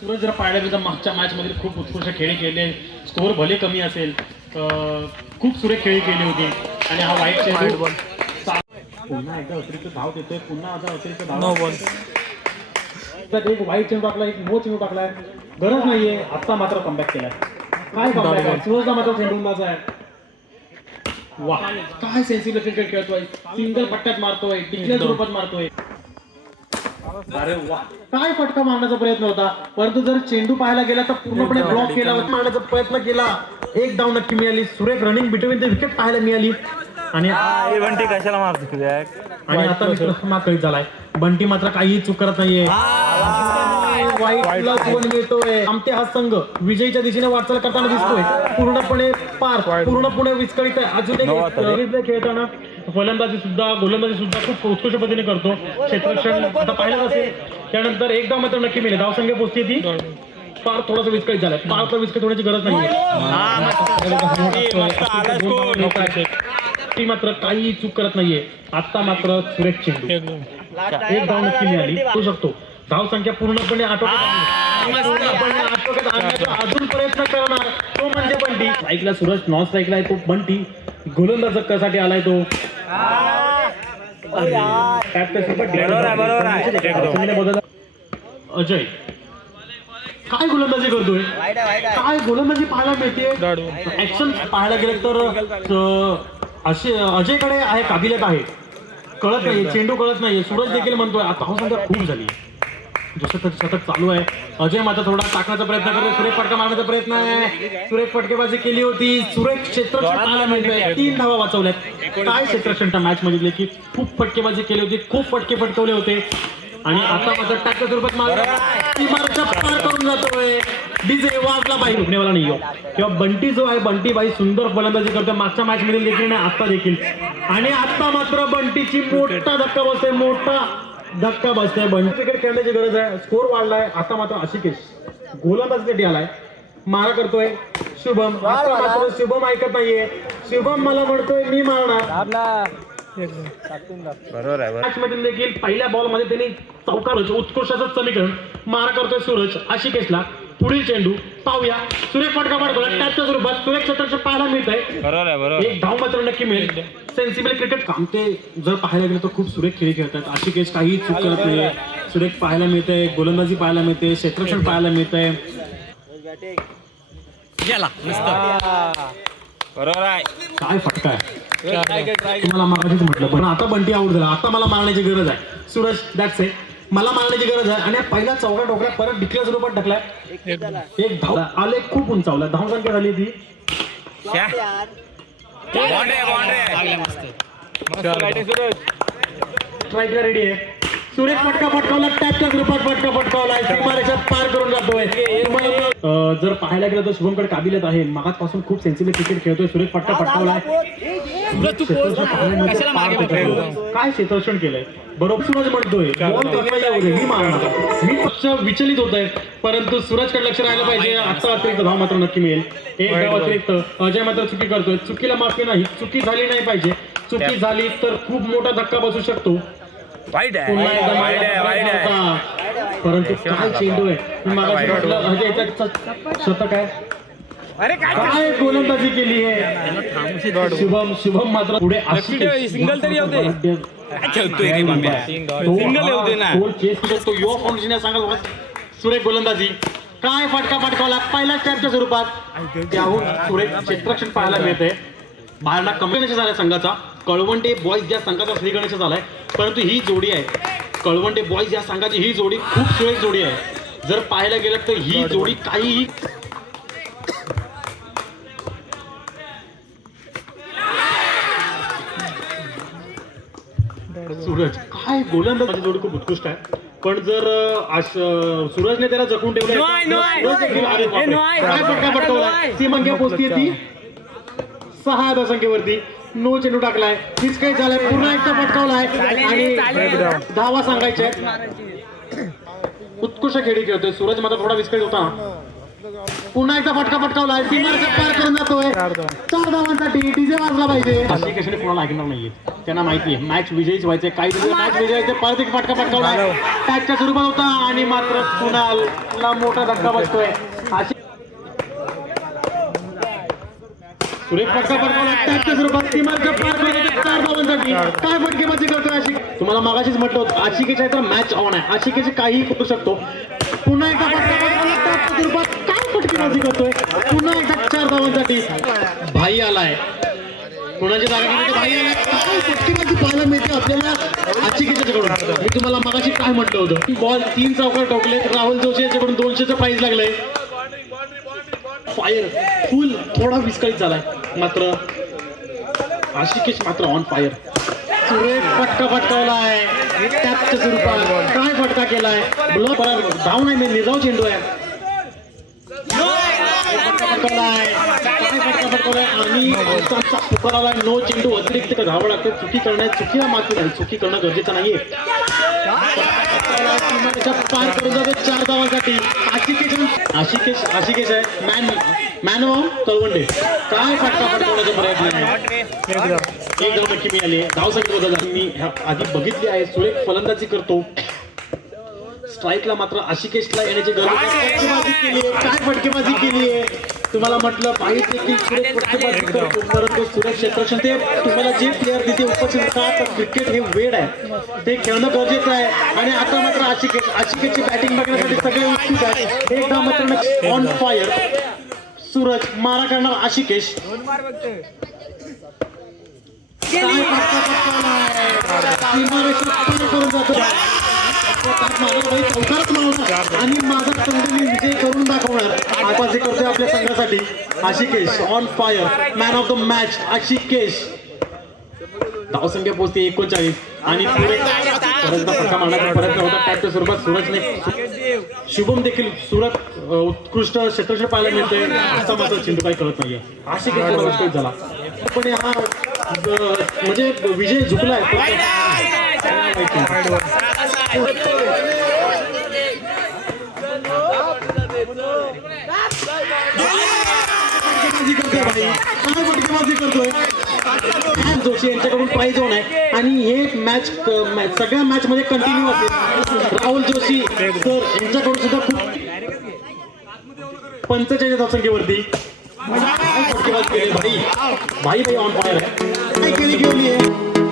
सूरज जर पाहायला गेलं तर मागच्या मॅचमध्ये खूप उत्कृष्ट खेळी केले, स्कोअर भले कमी असेल, खूप सुरेख खेळी केली होती आणि हा वाईट चेंडू पुन्हा एकदा अतिरिक्त धाव देतोय, पुन्हा आता अतिरिक्त धाव, एक वाईट चेंडू टाकला, एक नो चेंडू टाकलाय, गरज नाहीये. आता मात्र कमबॅक केलाय. काय कमबॅक आहे सूरजला मात्र चेंडूंबाचा आहे. वा काय सेन्सिबल क्रिकेट खेळतोय, सिंगल पट्ट्यात मारतोय, टिकल्या स्वरूपात मारतोय. अरे वा काय फटका मारण्याचा प्रयत्न होता, परंतु जर चेंडू पाहायला गेला तर पूर्णपणे ब्लॉक केला, मारण्याचा प्रयत्न केला. एक डाव नक्की मिळाली, सुरेख रनिंग बिटवीन द विकेट पाहायला मिळाली. आणि बंटी कशाला मारतो आणि आता मात्र झालाय. बंटी मात्र काहीही चूक करत नाहीये. वाईटला दोन मिळतोय. आमटे हा संघ विजयीच्या दिशेने वाटचाल करताना दिसतोय, पूर्णपणे पूर्णपणे विस्कळीत आहे. अजून एक खेळताना फलंदाजी सुद्धा गोलंदाजी सुद्धा खूप उत्कृष्ट पद्धतीने करतो. क्षेत्ररक्षण आता पाहिलं असेल, त्यानंतर एकदा मात्र नक्की मिळेल. धावसंख्या पोहोचते ती फार थोडासा विस्कळीत झालाय. फार विस्कळीत होण्याची गरज नाही. ती मात्र काही चूक करत नाहीये. आता मात्र सुरेख चेंडू, एक धाव नक्की मिळाली. होऊ शकतो धावसंख्या पूर्णपणे आटोक्यात आणण्याचा अजून प्रयत्न करणार तो म्हणजे बंटी. स्ट्राईकला सूरज, नॉन स्ट्राईकला आहे तो बंटी. गोलंदाज साठी आलाय तो. अजय काय गोलंदाजी करतोय, काय गोलंदाजी पाहायला मिळते. ऍक्शन पाहायला गेलं तर असे अजयकडे आहे, काबिलियत आहे, कळत नाही चेंडू कळत नाही. सूरज देखील म्हणतोय आता धावसंख्या खूप झाली, जसं तर शतक चालू आहे. अजय मात्र थोडा टाकण्याचा प्रयत्न करतो, सुरेख फटका मारण्याचा प्रयत्न आहे. सुरेख फटकेबाजी केली होती, सुरेख क्षेत्ररक्षण पाहायला मिळतंय. 3 धावा वाचवल्यात. काय क्षेत्ररक्षणच्या मॅच मध्ये की खूप फटकेबाजी केली होती, खूप फटके फटकवले होते. आणि आता मात्र टाकच्या स्वरूपात मारण्याचा पार करून जातोय. डीजे वाजला पाहिजे, रुकणेवाला नाही हो. किंवा बंटी जो आहे, बंटी बाई सुंदर फलंदाजी करतोय, मागच्या मॅच मध्ये देखील नाही, आता देखील. आणि आता मात्र बंटीची मोठा धक्का बसतोय, मोठा धक्का बसतोय. बंटी क्रिकेट खेळण्याची गरज आहे, स्कोर वाढलाय. आता मात्र आशिकेश गोलंदाजीसाठी आलाय, मारा करतोय. शुभम आता मात्र शुभम ऐकत नाहीये. शुभम मला म्हणतोय मी मारणार. बरोबर आहे. मॅच मध्ये देखील पहिल्या बॉल मध्ये त्यांनी चौकार उत्कृष्टाचं समीकरण. मारा करतोय सूरज आशिकेशला. पुढील चेंडू पाहूया. सुरेख फटका मारतोय टॅपच्या स्वरूपात. सुरेख क्षेत्ररक्षण पाहायला मिळतंय. बरोबर. एक धाव मात्र नक्की मिळेल. सेन्सिबल क्रिकेट कामते जर पाहायला गेलं तर खूप सुरेख खेळी खेळतात. आशिकेश काही चूक करत नाहीये. सुरेख पाहायला मिळतंय, गोलंदाजी पाहायला मिळते, क्षेत्ररक्षण पाहायला मिळतंय. बरोबर आहे. काय फटका आहे, तुम्हाला मागाशीच म्हटलं, पण आता बंटी आऊट झाला. आता मला मारण्याची गरज आहे. सूरज दॅट्स इट, मला मारण्याची गरज आहे. आणि पहिला चौका टोकऱ्या परत डिक्लेअर स्वरूपात टाकलाय. एक धाव आले, खूप उंचावला. धावसंख्या झाली ती स्ट्राईकला रेडी आहे. सुरेख फटका फटकावला, टॅपच्या स्वरूपात फटका फटकावलाय, सीमारेषा पार करून जातोय. जर पाहायला गेलं तर शुभमकडे काबिलियत आहे, मागासपासून खूप सेन्सिबल क्रिकेट खेळतोय. सुरेख फटका फटकावलाय, काय क्षेत्ररक्षण केलंय. बरोबर सूरज म्हणतोय मी पक्ष विचलित होत आहे, परंतु सूरजकडे लक्ष राहिलं पाहिजे. आता अतिरिक्त धाव मात्र नक्की मिळेल. एक धाव अतिरिक्त. अजय मात्र चुकी करतोय, चुकीला माफी नाही. चुकी झाली नाही पाहिजे, चुकी झाली तर खूप मोठा धक्का बसू शकतो. परंतु काय चेंडू आहे, शतक आहे. काय गोलंदाजी केली आहे शुभम मात्र पुढे सिंगल तरी होते. सुरेख गोलंदाजी, काय फटका फटकावला पहिल्या टॅपच्या स्वरूपात. त्याहून सुरेख क्षेत्ररक्षण पाहायला मिळते. बाहेरला कमी गणेश झालाय संघाचा. कळवंटे बॉईज या संघाचा श्री गणेश झालाय, परंतु ही जोडी आहे कळवंटे बॉईज या संघाची, ही जोडी खूप सुरेख जोडी आहे. जर पाहायला गेलं तर ही जोडी काहीही सूरज काय गोलंदाजी जोडी खूप उत्कृष्ट आहे. पण जर सूरजने त्याला जखून ठेवलं, सीमांक्या पोहोचतीये ती 6 धावसंख्येवरती. नो चेंडू टाकलाय, हिचकाई झालाय, पुन्हा एकदा फटकावलाय आणि धावा सांगायच्या. उत्कृष्ट खेळी खेळतोय सूरज, मात्र थोडा विस्कळीत होता. पुन्हा एकदा फटका पटकावला सीमारेषा पार करून जातोय 4 धावांसाठी डीजे वाजला पाहिजे अशी कशाने कोणाला ऐकणार नाहीये त्यांना माहिती आहे मॅच विजयीच व्हायचे काही मॅच विजयाचे परत एक फटका पटकावला टॅचच्या स्वरूपात होता आणि मात्र कुणालला मोठा धक्का बसतोय अशी सुरेख फटका पटकावला टॅचच्या स्वरूपात सीमारेषा पार करून 4 धावांसाठी काय फटकेबाजी करतोय आशिक तुम्हाला मागाशीच म्हटलं होतं आशिकेच आहे तर मॅच ऑन आहे आशिकेचे काही करू शकतो पुन्हा एकदा फटका पटकावला टॅचच्या स्वरूपात काय फटकेबाजी करतोय पुन्हा एकदा 4 धावांसाठी भाई आलाय कोणाच्या जागा भाई आलाय काय फटकेबाजी पाहायला मिळते आपल्याला आशिकेच्याकडून मी तुम्हाला मागाशी काय म्हटलं होतं बॉल 3 चौकार ठोकले राहुल जोशी याच्याकडून 200चं प्राइस लागलंय फायर फुल थोडा विस्कळीत झालाय मात्र आशिकेश मात्र ऑन फायर सुरेख फटका फटकावलाय टॅपच्या स्वरूपात काय फटका केलाय ब्लॉक धाव नाही मी निर्धाव चेंडू आहे फटका फटकावलाय काय फटका फटकावलाय आणि पुकाराला नो चेंडू अतिरिक्त धावा लागते चुकी चुकीला मात्र नाही चुकी करणं गरजेचं नाहीये पार करून जाते 4 धावांसाठी आशिकेश आहे मॅन कळवंडे काय फटका फटकावण्याचा प्रयत्न आहे एक धाव नक्की मिळाली धाव संख्या बदल मी आधी बघितली आहे सुरेख फलंदाजी करतो स्ट्राईकला मात्र आशिकेशला येण्याची गरज फटकेबाजी केली आहे काय फटकेबाजी केली आहे तुम्हाला म्हटलं पाहिजे की सुरेख फटकेबाजी करतो परंतु सुरेख क्षेत्ररक्षण ते तुम्हाला जे प्लेअर तिथे उपस्थित असतात क्रिकेट हे वेळ आहे ते खेळणं गरजेचं आहे आणि आता मात्र आशिकेशची बॅटिंग बघण्यासाठी सगळे उत्सुक आहेत एकदा मात्र ऑन फायर सूरज मारा करणार आशिकेश काय फटका करून जातो आणि माझा संघ मी विजय करून दाखवणार आता जे करतोय आपल्या संघासाठी Ashikesh on fire man of the match Ashikesh धावसंख्या पोहोचते 39 आणि परत फटका मारण्याचा प्रयत्न होता टॅपच्या स्वरूपात सूरजने शुभम देखील सुरत उत्कृष्ट क्षेत्ररक्षण पाहायला मिळतोय असा मात्र चेंडू काही कळत नाहीये आशिकेश झाला पण हा म्हणजे विजय झुकलाय करतोय जोशी यांच्याकडून प्राइज ऑन आहे आणि हे मॅच सगळ्या मॅच मध्ये कंटिन्यू असेल राहुल जोशी सर यांच्याकडून सुद्धा खूप 45 धावसंख्येवरती भाई ऑन फायर आहे काय केली आहे